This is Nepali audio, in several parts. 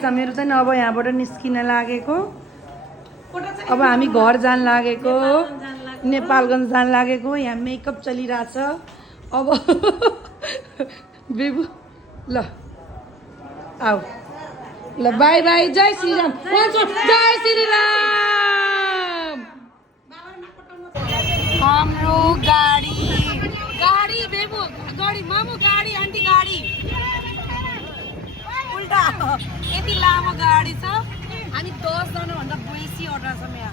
गाइस हामीहरू चाहिँ अब यहाँबाट निस्किन लागेको अब हामी घर जान लागेको नेपालगञ्ज जान लागेको यहाँ मेकअप चलिरहेछ अब बेबु ल आऊ ल बाई बाई जय श्रीराम जय श्रीराम हाम्रो गाडी गाडी बेबु गाडी मामु गाडी आन्टी गाडी उल्टा यति लामो गाडी छ हामी 10 जना भन्दा बेसी अड्रा छौँ यहाँ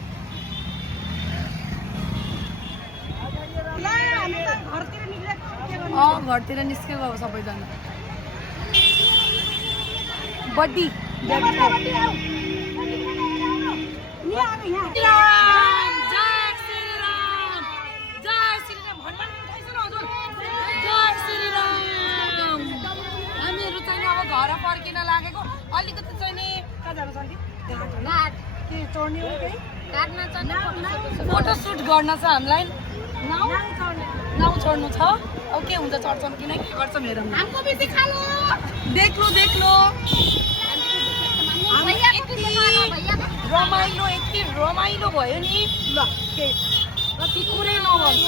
घरतिर निस्केको अब सबैजना बड्डी हामीहरू चाहिँ अब घर फर्किन लागेको अलिकति चाहिँ नि कहाँ जानु सक्ने के चढ्ने हो केही फोटो सुट गर्न छ हामीलाई नाउ चढ्नु छ अब के हुन्छ चढ्छौँ किन के गर्छौँ हेरौँ देख्लो रमाइलो यति रमाइलो भयो नि ल के कुरै नभन्छ